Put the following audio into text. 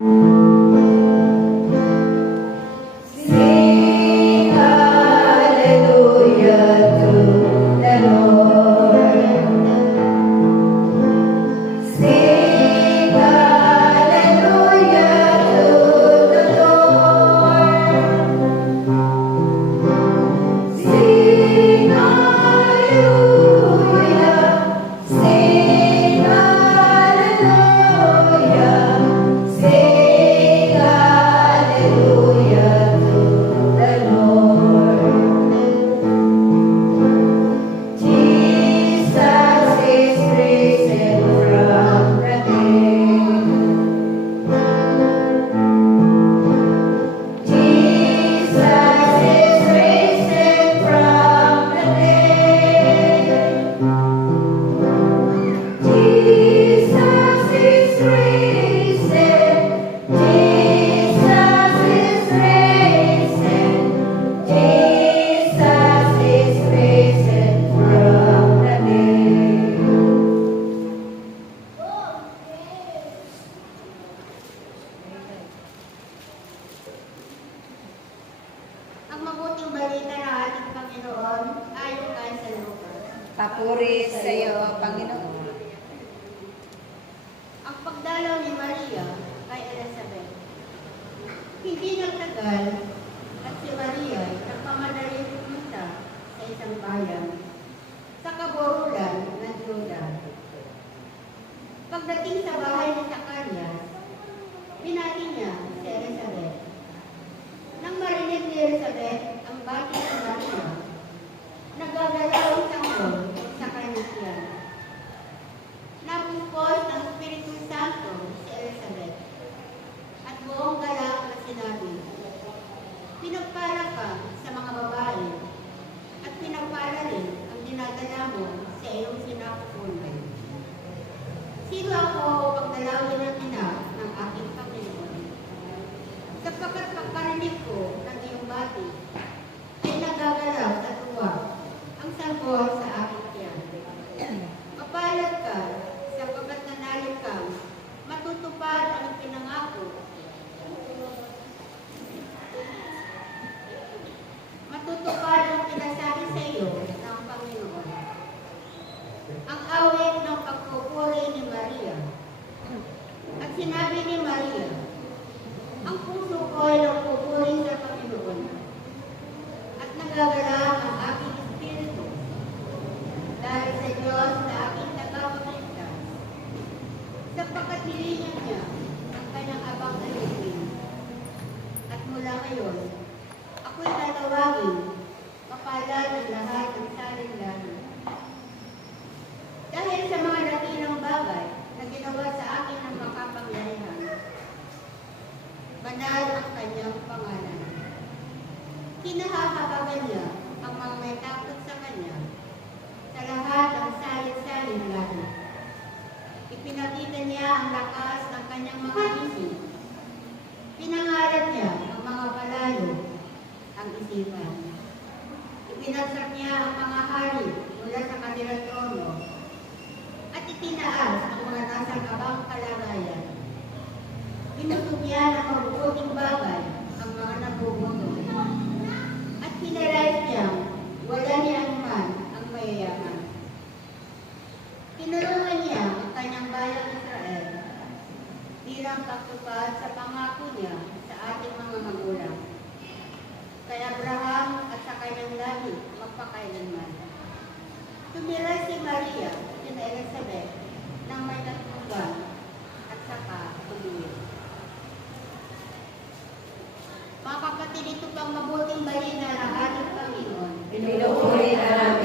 Ang mabuting balita ng ating Panginoon ayon kay San Lucas. Papuri sa iyo, Panginoon. Ang pagdalaw ni Maria kay Elizabeth. Hindi nagtagal at si Maria nagpamadali pumunta sa isang bayan sa kaburulan ng Juda. Pagdating sa bahay ni Zacarias, binati niya si Elizabeth. Nang marinig ni Elizabeth ang bati ni Maria, nagagalaw ang sanggol sa kanyang tiyan. Nabumpos ng Espiritu Santo si Elizabeth at buong galak na sinabi, "Pinagpala ka sa mga babae at pinagpala rin ang dinadala mo sa iyong sinapupunan. Sino ako upang dalawin ang ina ng aking Panginoon? Sapagkat pagkarinig ko ng iyong bati, ay nagagalaw sa tuwa ang sanggol sa aking tiyan. Mapalad ka, sapagkat nanalig kang matutupad ang pinangako. Matutupad ang pinasabi sa iyo ng Panginoon." Ang awit ng pagpupuri ni Maria. At sinabi ni Maria, "Ang puso ko ay nagpupuri sa Panginoon, at nagagalak ang aking espiritu dahil sa Diyos na aking tagapagligtas, sapagkat nilinaw niya ang kanyang abang alipin. At mula ngayon, ako'y tatawagin, mapalad ang lahat ng salinlahi. Dahil sa mga dakilang bagay na ginawa sa akin ng makapangyarihan, banal ang kanyang pangalan. Kinahahabagan niya ang mga may takot sa kanya sa lahat ng salin-salin lahi. Ipinakita niya ang lakas ng kanyang mga isip. Pinangalan niya ang mga palayo, ang isipan. Ipinagsak niya ang mga hari mula sa kanilang trono at itinaas ang mga nasa kabang kalagayan. Pinusog niya ng mabubuting bagay ang mga nabubuto. At pinalayas niya, wala niya man ang mayayaman. Tinulungan niya ang kanyang bayang Israel bilang pagtupad sa pangako niya sa ating mga magulang, kay Abraham at sa kanyang lahi magpakailanman. Tumira si Maria at Elizabeth nang may 3 buwan at saka umuwi. Mga kapatid, ito pang mabuting balita ng ating Panginoon. Pinupuri ka namin,